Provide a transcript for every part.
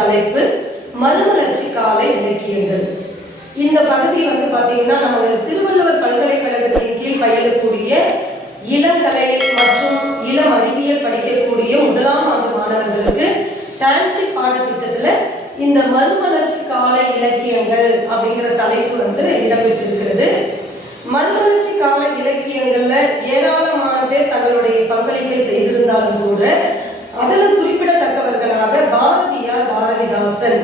தலைப்பு மறுமலர்ச்சி கால இலக்கியங்கள். இந்த பகுதி வந்து பார்த்தீங்கன்னா நம்ம திருவள்ளுவர் பல்கலைக்கழகத்தின் கீழ் பயிலக்கூடிய இளங்கலை மற்றும் இளம் அறிவியல் படிக்கக்கூடிய முதலாம் ஆண்டு மாணவர்களுக்கு டான்சி பாடத்திட்டத்தில் இந்த மறுமலர்ச்சி கால இலக்கியங்கள் அப்படிங்கிற தலைப்பு வந்து இடம்பெற்றிருக்கிறது. மறுமலர்ச்சி கால இலக்கியங்கள்ல ஏராளமான பேர் தங்களுடைய பங்களிப்பை செய்திருந்தாலும் கூட அதுல குறிப்பிடத்தக்கவர்களாக பாரதியார் பாரதிதாசன்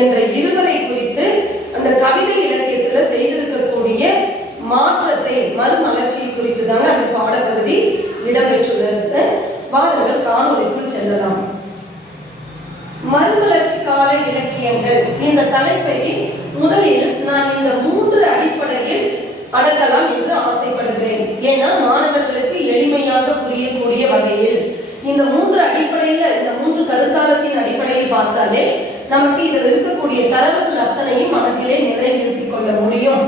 என்ற இருவரை குறித்து அந்த கவிதை இலக்கியத்துல செய்திருக்கக்கூடிய மாற்றத்தை மறுமலர்ச்சி குறித்து தாங்க அந்த பாடப்பகுதி இடம்பெற்றுள்ளது. வாருங்கள் காணொலிக்குள் செல்லலாம். மறுமலர்ச்சி கால இலக்கியங்கள். இந்த தலைப்பை முதலில் நான் இந்த மூன்று அடிப்படையில் அடக்கலாம் என்று ஆசைப்படுகிறேன். ஏன்னா மாணவர்களுக்கு எளிமையாக புரியக்கூடிய வகையில் இந்த மூன்று அடிப்படையில் இந்த மூன்று கருத்தாளத்தின் அடிப்படையில் பார்த்தாலே நமக்கு இதில் இருக்கக்கூடிய தரவுகள் அத்தனையும் மனதிலே நிலைநிறுத்திக் கொள்ள முடியும்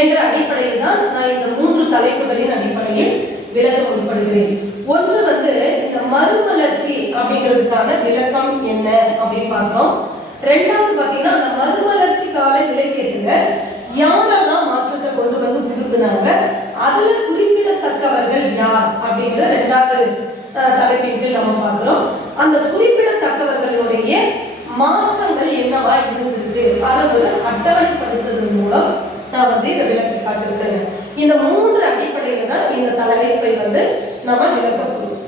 என்ற அடிப்படையில் தான் நான் இந்த மூன்று தலைப்புகளின் அடிப்படையில் விளக்க முற்படுகிறேன். ஒன்று வந்து இந்த மறுமலர்ச்சி அப்படிங்கிறதுக்கான விளக்கம் என்ன அப்படின்னு பார்க்கிறோம். ரெண்டாவது பார்த்தீங்கன்னா அந்த மறுமலர்ச்சி கால இலக்கியத்துல யாரெல்லாம் மாற்றத்தை கொண்டு வந்து புகுத்துனாங்க அதுல குறிப்பிடத்தக்கவர்கள் யார் அப்படிங்கிற ரெண்டாவது தலைப்பின் கீழ் நம்ம பார்க்குறோம். அந்த குறிப்பிடத்தக்கவர்களுடைய மாற்றங்கள் என்னவா இருந்திருக்கு? அதை ஒரு அட்டவணைப்படுத்துவதன் மூலம் நான் வந்து இதை விளக்கி காட்டிருக்கிறேன் இந்த மூன்று அடிப்படையில தான் இந்த தலைப்பை வந்து நம்ம விளக்க போகிறோம்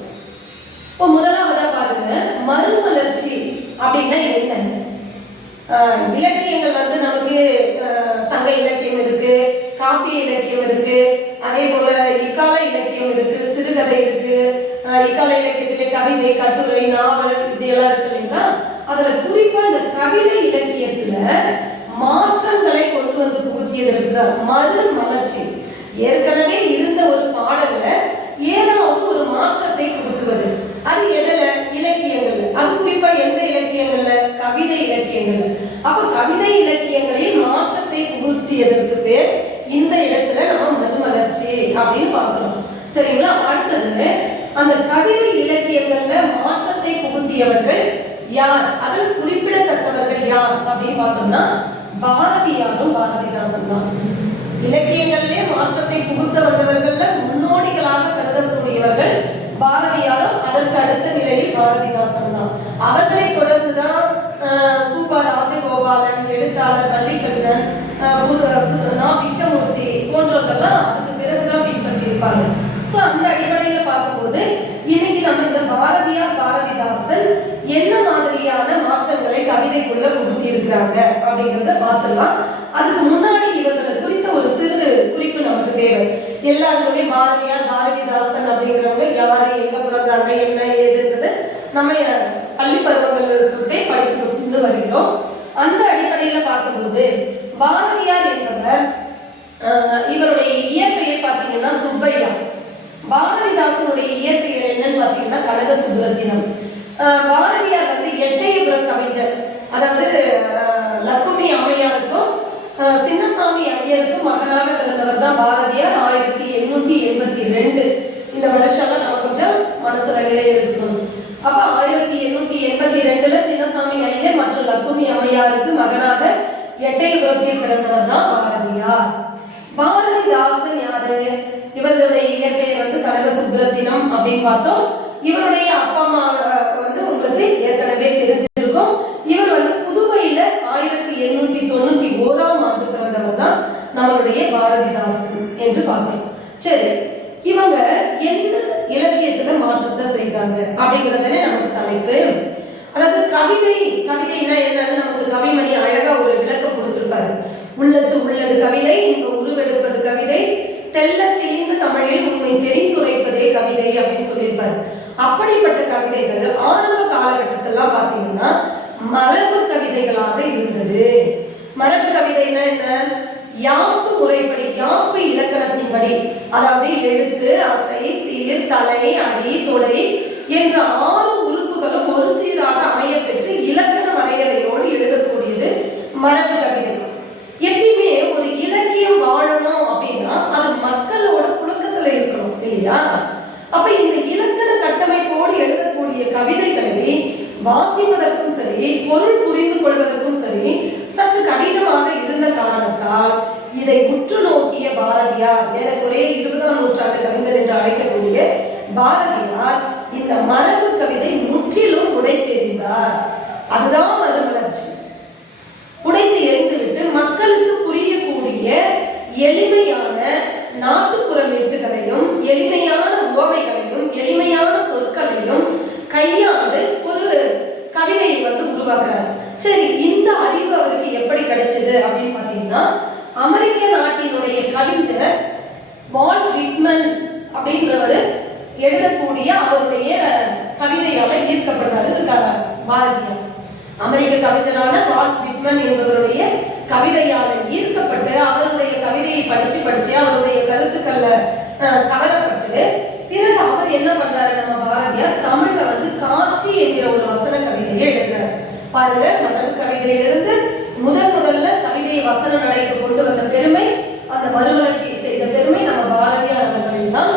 இப்போ முதலாவதா பாருங்க மறுமலர்ச்சி அப்படின்னா என்ன? இலக்கியங்கள் வந்து நமக்கு சங்க இலக்கியம் இருக்கு காப்பிய இலக்கியம் இருக்கு அதே போல இக்கால இலக்கியம் இருக்கு சிறுகதை இருக்கு இக்கால இலக்கியத்திலே கவிதை கட்டுரை நாவல் இப்படி எல்லாம் இருக்கு இல்லைங்களா? அதுல குறிப்பா இந்த கவிதை இலக்கியத்துல மாற்றங்களை கொண்டு வந்து புகுத்தியதற்கு தான் மறுமலர்ச்சி ஏற்கனவே இருந்த ஒரு பாடல்ல ஏதாவது ஒரு மாற்றத்தை புகுத்துவது. அது எதுல? இலக்கியங்கள்ல. அது குறிப்பா எந்த இலக்கியங்கள்ல? கவிதை இலக்கியங்கள்ல. அப்ப கவிதை இலக்கியங்களில் மாற்றத்தை புகுத்தியதற்கு பேர் இந்த இடத்துல நம்ம மறுமலர்ச்சி அப்படின்னு பார்க்கிறோம். சரிங்களா? அடுத்தது அந்த கவிதை இலக்கியங்கள்ல மாற்றத்தை புகுத்தியவர்கள் யார்? அதில் குறிப்பிடத்தக்கவர்கள் யார் அப்படின்னு பார்த்தோம்னா பாரதியாரும் பாரதிதாசன் தான். இலக்கியங்களிலே மாற்றத்தை புகுத்த வந்தவர்கள்ல முன்னோடிகளாக கருதக்கூடியவர்கள் பாரதியாரும் அதற்கு அடுத்த நிலையில் பாரதிதாசன் தான். அவர்களை தொடர்ந்துதான் ஆஹ், ராஜகோபாலன் எழுத்தாளர் வள்ளிக்கண்ணன் ஆஹ், புது- புது- நா பிச்சமூர்த்தி போன்றவர்கள்லாம் அதுக்கு பிறகுதான் பின்பற்றியிருப்பாங்க. ஸோ அந்த அடிப்படை பார்க்கும்போது இன்னைக்கு நம்ம இந்த பாரதியார் பாரதிதாசன் என்ன மாதிரியான மாற்றங்களை கவிதைக்குள்ள புகுத்தி இருக்கிறாங்க அப்படிங்கிறத பார்த்துடலாம். அதுக்கு முன்னாடி இவர்களை குறித்த ஒரு சிறு குறிப்பு நமக்கு தேவை. எல்லாருமே பாரதியார் பாரதிதாசன் அப்படிங்கிறவங்க யாரு எங்க பிறந்தாங்க என்ன ஏதுன்றது நம்ம பள்ளி பருவங்கள் தொட்டே படித்து கொண்டு வருகிறோம். அந்த அடிப்படையில பார்க்கும்போது பாரதியார் என்பவர் இவருடைய இயற்பெயர் பார்த்தீங்கன்னா சுப்பையா. பாரதிதாசனுடைய இயற்பெயர் என்னன்னு பார்த்தீங்கன்னா கடக சுப்ரத்தினம் பாரதியார் வந்து எட்டயபுர கவிஞர். அதாவது லக்குமி அம்மையாருக்கும் சின்னசாமி ஐயருக்கும் மகனாக பிறந்தவர் தான் பாரதியார் ஆயிரத்தி எண்ணூத்தி எண்பத்தி ரெண்டு. இந்த வருஷம்லாம் நம்ம கொஞ்சம் மனசுல நிலைநிறுத்தணும். அப்ப ஆயிரத்தி எண்ணூத்தி எண்பத்தி ரெண்டுல சின்னசாமி ஐயர் மற்றும் லக்குமி அம்மையாருக்கு மகனாக எட்டயபுரத்தில் பிறந்தவர் தான் பாரதியார் பாரதிதாசன் யாரு? இவர்களுடைய இயற்பெயர் வந்து கனக சுப்ரத்தினம் அப்படின்னு பார்த்தோம். இவருடைய அப்பா அம்மா உங்களுக்கு ஏற்கனவே தெரிஞ்சிருக்கும். இவர் வந்து புதுவையில ஆயிரத்தி எண்ணூத்தி தொண்ணூத்தி ஓராம் ஆண்டு பிறந்தவர் தான் நம்மளுடைய பாரதிதாசன் என்று பார்க்கிறோம். சரி இவங்க என்ன இலக்கியத்துல மாற்றத்தை செய்தாங்க அப்படிங்கறதுனே நமக்கு தலைப்பு. அதாவது கவிதை கவிதைனா என்னன்னு நமக்கு கவிமணி அழகா ஒரு விளக்கம் கொடுத்திருப்பாரு. உள்ளத்து உள்ளது கவிதை இங்க உருவெடுப்பது கவிதை தெல்ல தெளிந்த தமிழில் உண்மை தெரிந்துரைப்பதே கவிதை அப்படின்னு சொல்லியிருப்பாரு. அப்படிப்பட்ட கவிதைகள் ஆரம்ப காலகட்டத்திலாம் பார்த்தீங்கன்னா மரபு கவிதைகளாக இருந்தது. மரபு கவிதைனா என்ன? யாப்பு முறைப்படி யாப்பு இலக்கணத்தின்படி அதாவது எழுத்து அசை சீர் தலை அடி தொடை என்ற ஆறு உறுப்புகளும் ஒரு சீராக அமையப்பெற்று இலக்கண வரையறையோடு எழுதக்கூடியது மரபு கவிதை எப்பயுமே ஒரு இலக்கியம் வாழணும் அப்படின்னா அது மக்களோட புழக்கத்துல இருக்கணும் இல்லையா அப்ப இந்த வாசிப்பதற்கும் சரி பொருள் புரிந்து கொள்வதற்கும் சரி சற்று கடினமாக இருந்த காரணத்தால் இதை உற்று நோக்கிய பாரதியார் ஏறக்குறைய இருபதாம் நூற்றாண்டு கவிஞர் என்று அழைக்கக்கூடிய பாரதியார் இந்த மரபு கவிதை முற்றிலும் உடைத்தெறிந்தார். அதுதான் மறுமலர்ச்சி. உடைத்து எரிந்துவிட்டு மக்களுக்கு புரியக்கூடிய எளிமையான நாட்டுப்புற மெட்டுகளையும் எளிமையான உவமைகளையும் எளிமையான சொற்களையும் கையாண்டு ஒரு கவிதையை வந்து உருவாக்குறாரு. சரி இந்த அறிவு அவருக்கு எப்படி கிடைச்சது அப்படின்னு பார்த்தீங்கன்னா அமெரிக்க நாட்டினுடைய கவிஞர் வால் விட்மன் அப்படின்றவர் எழுதக்கூடிய அவருடைய கவிதையால ஈர்க்கப்படுறாரு க- பாரதியார். அமெரிக்க கவிஞரான வால் விட்மன் என்பவருடைய கவிதையால ஈர்க்கப்பட்டு அவருடைய கவிதையை படிச்சு படிச்சு அவருடைய கருத்துக்கள்ல கவரப்பட்டு பிறகு அவர் என்ன பண்றாரு நம்ம பாரதியார்? தமிழ்ல வந்து காட்சி என்கிற ஒரு வசன கவிதையை எழுதுறாரு. பாருங்க மரபு கவிதையிலிருந்து முதன் முதல்ல கவிதையை வசன நடைக்கு கொண்டு வந்த பெருமை அந்த மறுமலர்ச்சியை செய்த பெருமை நம்ம பாரதியார் அவர்களில் தான்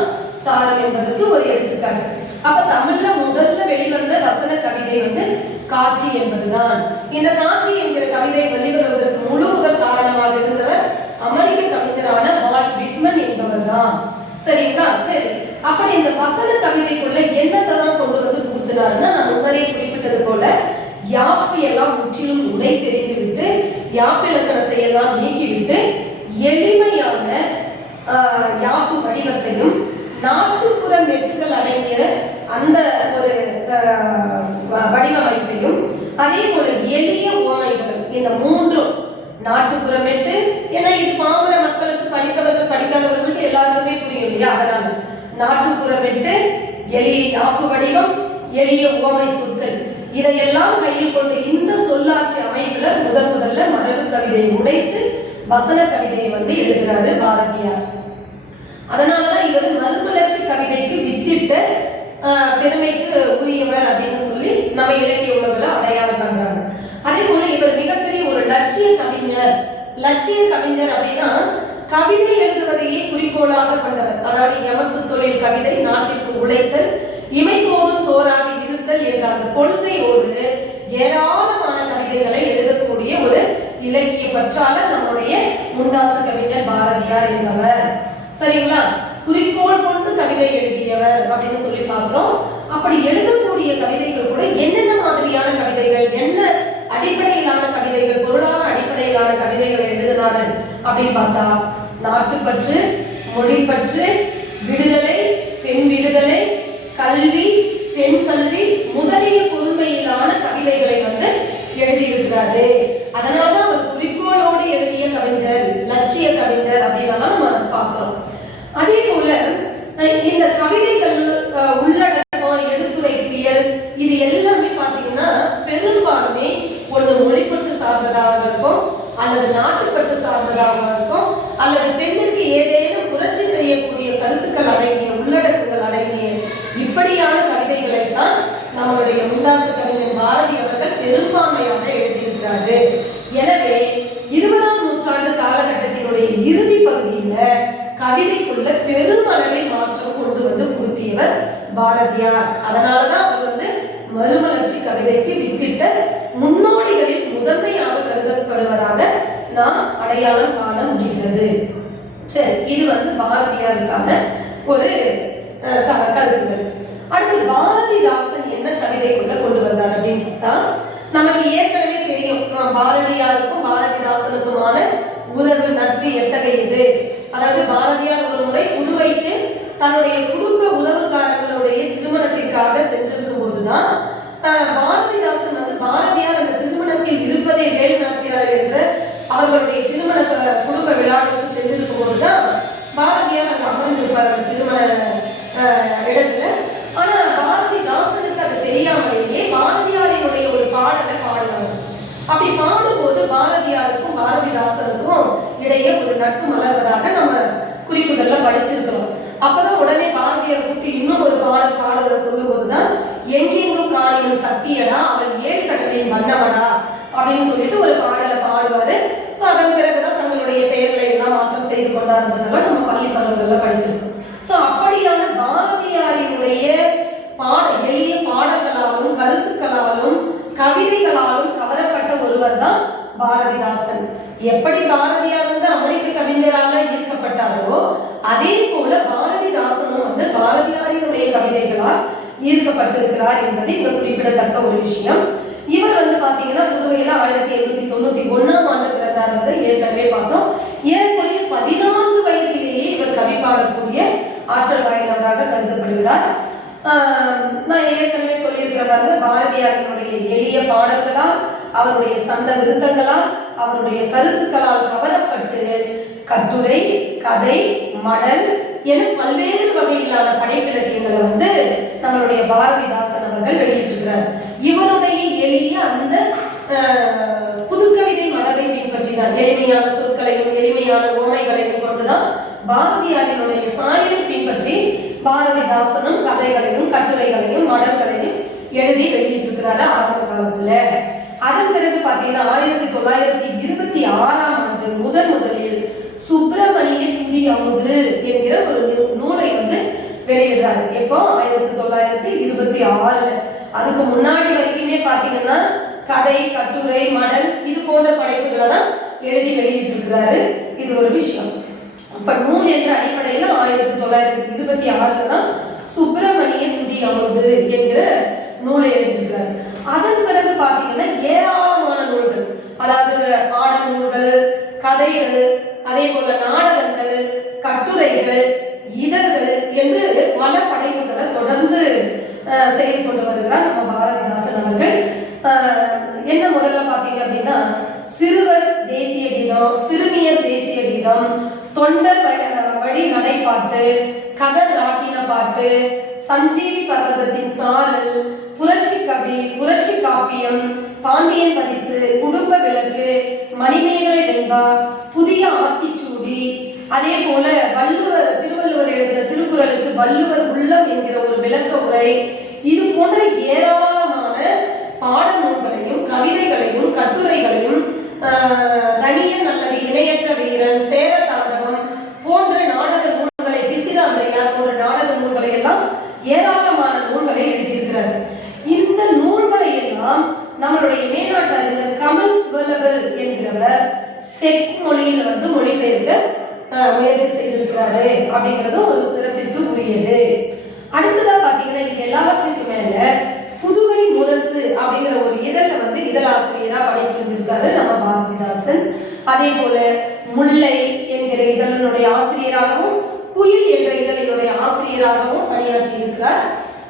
சாரம் என்பதற்கு ஒரு எடுத்துக்காட்டு. அப்ப தமிழ்ல முதல்ல வெளிவந்த வசன கவிதை வந்து காட்சி என்பதுதான். இந்த காட்சி என்கிற கவிதை வெளிவருவதற்கு முழு முதல் காரணமாக இருந்தவர் அமெரிக்க கவிஞரான வால்ட் விட்மன் என்பவர் தான் சரிங்களா? சரி. அப்படி இந்த வசன கவிதைக்குள்ள என்னத்தை தான் கொண்டு வந்து புகுத்தினாருன்னா நான் முன்னரே குறிப்பிட்டது போல யாப்பு எல்லாம் முற்றிலும் உடை தெரிந்து விட்டு யாப்பிலக்கணத்தை எல்லாம் நீக்கிவிட்டு எளிமையான யாப்பு வடிவத்தையும் நாட்டுப்புற மெட்டுகள் அடங்கிய அந்த ஒரு வ- வடிவமைப்பையும் அதே போல எளிய ஓமைகள் இந்த மூன்றும் நாட்டுப்புறமேட்டு ஏன்னா இது பாமர மக்களுக்கு படித்தவர்கள் படிக்காதவர்களுக்கு எல்லாருக்குமே புரியும் இல்லையா? அதனால நாட்டுப்புறமெட்டு எளிய யாப்பு வடிவம் எளிய உவமை சொற்கள். இதையெல்லாம் கையில் கொண்டு இந்த சொல்லாட்சி அமைப்புல முதல் முதல்ல மரபு கவிதையை உடைத்து வசன கவிதையை வந்து எழுதுறாரு பாரதியார். அதனாலதான் இவர் மறுமலர்ச்சி கவிதைக்கு வித்திட்ட பெருமைக்கு உரியவர் அப்படின்னு சொல்லி நம்ம இலக்கிய உலகில் அடையாளம் பண்றாங்க அதே போல இவர் மிகப்பெரிய ஒரு லட்சிய கவிஞர். லட்சிய கவிஞர் அப்படின்னா கவிதை எழுதுவதையே குறிக்கோளாக கொண்டவர். அதாவது எமக்கு தொழில் கவிதை நாட்டிற்கு உழைத்தல் போதும் சோறாது இருத்தல் என்ற அந்த கொள்கையோடு ஏராளமான கவிதைகளை எழுதக்கூடிய ஒரு இலக்கிய பற்றாளர் நம்முடைய முண்டாசு கவிஞர் பாரதியார் என்பவர். சரிங்களா? குறிக்கோள் கொண்டு கவிதை எழுதியவர் அப்படின்னு சொல்லி பார்க்கிறோம். அப்படி எழுதக்கூடிய கவிதைகள் கூட என்னென்ன மாதிரியான கவிதைகள் என்ன அடிப்படையிலான கவிதைகள் பொருளான அடிப்படையிலான கவிதைகளை எழுதினாரு அப்படின்னு பார்த்தா நாட்டுப்பற்று மொழிப்பற்று விடுதலை பெண் விடுதலை கல்வி பெண் கல்வி முதலிய பொறுமையிலான கவிதைகளை வந்து எழுதியிருக்கிறாரு. அதனாலதான் அவர் குறிக்கோளோடு எழுதிய கவிஞர் லட்சிய கவிஞர் அப்படின்னா நம்ம பார்க்கிறோம். அதே போல அஹ், இந்த கவிதைகள் உள்ளட உள்ளடக்கம் எடுத்துரைப்பியல் இது எல்லாமே பார்த்தீங்கன்னா பெரும்பான்மை ஒன்று மொழிப்பட்டு சார்ந்ததாக இருக்கும் அல்லது நாட்டுப்பட்டு சார்ந்ததாக இருக்கும் அல்லது பெண்ணிற்கு ஏதேனும் புரட்சி செய்யக்கூடிய கருத்துக்கள் அடங்கிய உள்ளடக்கங்கள் அடங்கிய இப்படியான கவிதைகளை தான் நம்மளுடைய முண்டாசு கவிஞர் பாரதி அவர்கள் பெரும்பான்மையாக எழுதியிருக்கிறாரு எனவே இருபதாம் நூற்றாண்டு காலகட்டத்தினுடைய இறுதி பகுதியில கவிதைக்குள்ள பெருமளவில் மாற்றம் கொண்டு வந்து புகுத்தியவர் பாரதியார். அதனாலதான் அவர் வந்து மறுமலர்ச்சி கவிதைக்கு வித்திட்ட முன்னோடிகளில் முதன்மையாக கருதப்படுவதாக நாம் அடையாளம் காண முடிகிறது. சரி இது வந்து பாரதியாருக்கான ஒரு கருத்துகள். அடுத்து பாரதிதாசன் என்ன கவிதைக்குள்ள கொண்டு வந்தார் அப்படின்னு பார்த்தா நமக்கு ஏற்கனவே தெரியும். பாரதியாருக்கும் பாரதிதாசனுக்குமான உறவு நட்பு எத்தகையது? அதாவது பாரதியார் ஒரு முறை புதுவைக்கு தன்னுடைய குடும்ப உறவுக்காரங்களுடைய திருமணத்திற்காக சென்றிருக்கும் போதுதான் பாரதிதாசன் வந்து பாரதியார் அந்த திருமணத்தில் இருப்பதே வேலு நாச்சியார் என்ற அவர்களுடைய திருமண குடும்ப விழாவிற்கு சென்றிருக்கும் போதுதான் பாரதியார் அந்த அமர்ந்திருப்பார் அந்த திருமண இடத்துல. ஆனா பாரதிதாசனுக்கு அது தெரியாமலேயே பாரதியாரினுடைய ஒரு பாடலை பாடுவார். அப்படி பாடும்போது பாரதியாருக்கும் பாரதிதாசனுக்கும் இடையே ஒரு நட்பு மலர்வதாக நம்ம குறிப்புகள்ல படிச்சிருக்கிறோம். அப்பதான் உடனே பாரதியார் கூப்பிட்டு இன்னும் ஒரு பாடல் பாடுவதை சொல்லும்போதுதான் எங்கெங்கும் காணினும் சத்தியடா அவள் ஏழு கடலின் வண்ணமடா அப்படின்னு சொல்லிட்டு ஒரு பாடலை பாடுவாரு. ஸோ அதன் பிறகுதான் தங்களுடைய பெயர்களை எல்லாம் மாற்றம் செய்து கொண்டாருன்றதெல்லாம் நம்ம பள்ளி பருவங்கள்ல படிச்சிருக்கோம். ஸோ அப்படியான பாரதியாரினுடைய பாட எளிய பாடல்களாலும் கருத்துக்களாலும் கவிதைகளாலும் கவரப்பட்ட ஒருவர் தான் பாரதிதாசன். எப்படி பாரதியார் வந்து அமெரிக்க கவிஞரால ஈர்க்கப்பட்டாரோ அதே போல பாரதிதாசனும் வந்து பாரதியாரினுடைய கவிதைகளால் ஈர்க்கப்பட்டிருக்கிறார் என்பது இங்க குறிப்பிடத்தக்க ஒரு விஷயம். இவர் வந்து பாத்தீங்கன்னா புதுவையில ஆயிரத்தி எண்ணூத்தி தொண்ணூத்தி ஒன்னாம் ஆண்டு பிறந்தாருன்றதை ஏற்கனவே பார்த்தோம். ஏறக்குறைய பதினான்கு வயதிலேயே இவர் கவி பாடக்கூடிய ஆற்றல் வாய்ந்தவராக கருதப்படுகிறார். நான் ஏற்கனவே சொல்லியிருக்கிற பாருங்க பாரதியாரினுடைய எளிய பாடல்களால் அவருடைய சந்த விருத்தங்களால் அவருடைய கருத்துக்களால் கவரப்பட்டு கட்டுரை கதை மடல் என பல்வேறு வகையிலான படைப்பிலக்கியங்களை வந்து நம்மளுடைய பாரதிதாசன் அவர்கள் வெளியிட்டிருக்கிறார். இவருடைய எளிய அந்த புதுக்கவிதை மரபை பின்பற்றி தான் எளிமையான சொற்களையும் எளிமையான ஓமைகளையும் கொண்டுதான் பாரதியாரினுடைய சாயலை பின்பற்றி பாரதிதாசனும் கதைகளையும் கட்டுரைகளையும் மடல்களையும் எழுதி வெளியிட்டிருக்கிறாரு ஆரம்ப காலத்துல. அதன் பிறகு பார்த்தீங்கன்னா ஆயிரத்தி தொள்ளாயிரத்தி இருபத்தி ஆறாம் ஆண்டு முதன் முதலில் சுப்பிரமணிய துதி அமுது என்கிற ஒரு நூ- நூலை வந்து வெளியிடுறாரு. எப்போ? ஆயிரத்தி தொள்ளாயிரத்தி இருபத்தி ஆறுல. அதுக்கு முன்னாடி வரைக்குமே பாத்தீங்கன்னா கதை கட்டுரை மடல் இது போன்ற படைப்புகளை தான் எழுதி வெளியிட்டிருக்கிறாரு. இது ஒரு விஷயம். அப்ப நூல் என்ற அடிப்படையில் ஆயிரத்தி தொள்ளாயிரத்தி இருபத்தி ஆறுல தான் சுப்பிரமணிய துதி அமுது என்கிற நூலை எழுதியிருக்கிறார். அதன் பிறகு பாத்தீங்கன்னா ஏராளமான நூல்கள் அதாவது பாடல் நூல்கள் கதைகள் அதே போல நாடகங்கள் கட்டுரைகள் இதழ்கள் என்று பல படைப்புகளை தொடர்ந்து செய்து கொண்டு வருகிறார் நம்ம பாரதிதாசன் அவர்கள். என்ன முதல்ல பாத்தீங்க அப்படின்னா சிறுவர் தேசிய கீதம் சிறுமியர் தேசிய கீதம் தொண்டர் வழி- வழி நடைப்பாட்டு கதர் நாட்டின பாட்டு சஞ்சீவி பர்வதத்தின் சாரல் புரட்சி கவி புரட்சி காப்பியம் பாண்டியன் பரிசு குடும்ப விளக்கு மணிமேகலை வெண்பா புதிய ஆத்திச்சூடி அதே போல வள்ளுவர் திருவள்ளுவர் எழுதின திருக்குறளுக்கு வள்ளுவர் உள்ளம் என்கிற ஒரு விளக்க உரை. இது போன்ற ஏராளமான பாட நூல்களையும் கவிதைகளையும் கட்டுரைகளையும் கணியன் அல்லது இணையற்ற வீரன் சேர தாண்டவம் போன்ற நாடக நூல்களை பிசிராந்தையார் போன்ற நாடக நூல்களை எல்லாம் ஏராளமான நூல்களை எழுதியிருக்கிறார். இந்த நூல்களை எல்லாம் நம்மளுடைய மேனாட்டு அறிஞர் கமல் ஸ்வலபல் என்கிறவர் செக் மொழியில் வந்து மொழிபெயர்க்க முயற்சி செய்திருக்கிறாரு அப்படிங்கிறதும் ஒரு சிறப்பிற்கு உரியது அடுத்ததா பாத்தீங்கன்னா இது எல்லாவற்றுக்கும் மேல புதுவை முரசு அப்படிங்கிற ஒரு இதழ்ல வந்து இதழாசிரியரா பணிபுரிந்திருக்காரு நம்ம பாரதிதாசன். அதே போல முல்லை என்கிற இதழினுடைய ஆசிரியராகவும் குயில் என்ற இதழினுடைய ஆசிரியராகவும் பணியாற்றி இருக்கிறார்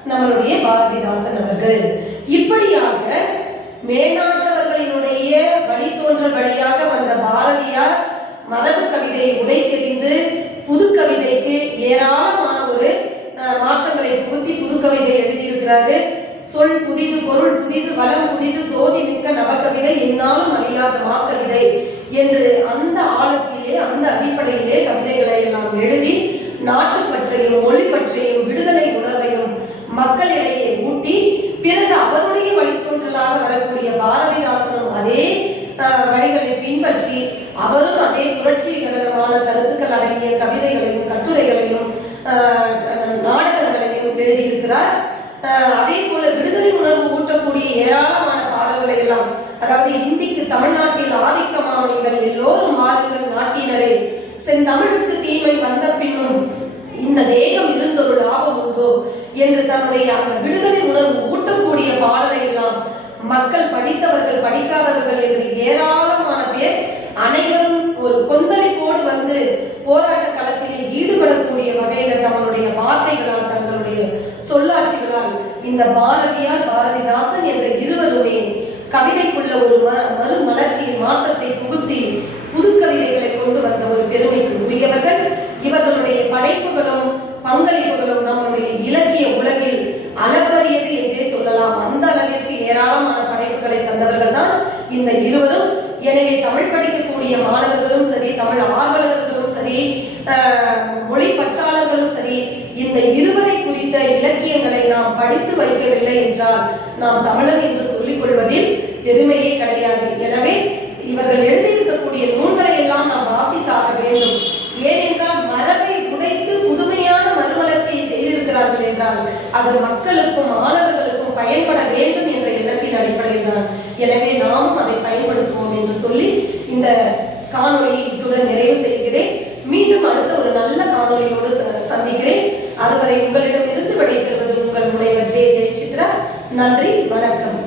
நம்மளுடைய பாரதிதாசன் அவர்கள். இப்படியாக மேலாண்டவர்களினுடைய வழித்தோன்றல் வழியாக வந்த பாரதியார் மரபு கவிதையை உடைத்தெறிந்து புது கவிதைக்கு ஏராளமான ஒரு மாற்றங்களை புகுத்தி புது கவிதை எழுதியிருக்கிறாரு. சொல் புதிது பொருள் புதிது வளம் புதிது சோதி மிக்க நவகவிதை என்னாலும் அழியாத மாக்கவிதை என்று அந்த ஆழத்திலே அந்த அடிப்படையிலே கவிதைகளை எல்லாம் எழுதி நாட்டு பற்றியும் மொழி பற்றையும் விடுதலை உணர்வையும் மக்களிடையே ஊட்டி பிறகு அவருடைய வழித்தோன்றலாக வரக்கூடிய பாரதிதாசனும் அதே வழிகளை பின்பற்றி அவரும் அதே புரட்சிகரமான கருத்துக்கள் அடங்கிய கவிதைகளையும் கட்டுரைகளையும் நாடகங்களையும் எழுதியிருக்கிறார். அதே போல விடுதலை உணர்வு ஊட்டக்கூடிய ஏராளமான பாடல்களை எல்லாம் அதாவது இந்திக்கு தமிழ்நாட்டில் ஆதிக்கமானவர்கள் எல்லோரும் மாறுங்கள் நாட்டினரே. செந்தமிழுக்கு தீமை வந்த பின்னும் இந்த தேகம் இருந்தொரு லாபம் உண்டோ என்று தன்னுடைய அந்த விடுதலை உணர்வு ஊட்டக்கூடிய பாடலை எல்லாம் மக்கள் படித்தவர்கள் படிக்காதவர்கள் என்று ஏராளமான பேர் அனைவரும் ஒரு கொந்தளிப்போடு வந்து போராட்ட களத்திலே ஈடுபடக்கூடிய வகையில தங்களுடைய வார்த்தைகளால் தங்களுடைய சொல்லால் இந்த பாரதியார் பாரதிதாசன் என்ற இருவருமே கவிதைக்குள்ள ஒரு ம மறுமலர்ச்சியின் மாற்றத்தை புகுத்தி புது கவிதைகளை கொண்டு வந்த ஒரு பெருமைக்கு உரியவர்கள். இவர்களுடைய படைப்புகளும் பங்களிப்புகளும் நம்முடைய இலக்கிய உலகில் அளப்பரியது என்றே சொல்லலாம். அந்த அளவிற்கு ஏராளமான படைப்புகளை தந்தவர்கள் தான் இந்த இருவரும். எனவே தமிழ் படிக்கக்கூடிய மாணவர்களும் சரி தமிழ் ஆர்வலர்களும் சரி மொழி பற்றாளர்களும் சரி இந்த இருவரை குறித்த இலக்கியங்களை நாம் படித்து வைக்கவில்லை என்றால் நாம் தமிழர் என்று சொல்லிக் கொள்வதில் பெருமையே கிடையாது. எனவே இவர்கள் எழுதியிருக்கக்கூடிய நூல்களை எல்லாம் நாம் வாசித்தாக வேண்டும். ஏனென்றால் மரபை உடைத்து புதுமையான மறுமலர்ச்சியை செய்திருக்கிறார்கள் என்றால் அது மக்களுக்கும் மாணவர்களுக்கும் பயன்பட வேண்டும் என்ற எண்ணத்தின் அடிப்படையில் தான். எனவே நாமும் அதை பயன்படுத்துவோம் என்று சொல்லி இந்த காணொலியை இத்துடன் நிறைவு செய்கிறேன். மீண்டும் அடுத்த ஒரு நல்ல காணொலியோடு ச- சந்திக்கிறேன். அதுவரை உங்களிடமிருந்து விடைபெறுவது உங்கள் முனைவர் ஜே. ஜெய் சித்ரா நன்றி வணக்கம்.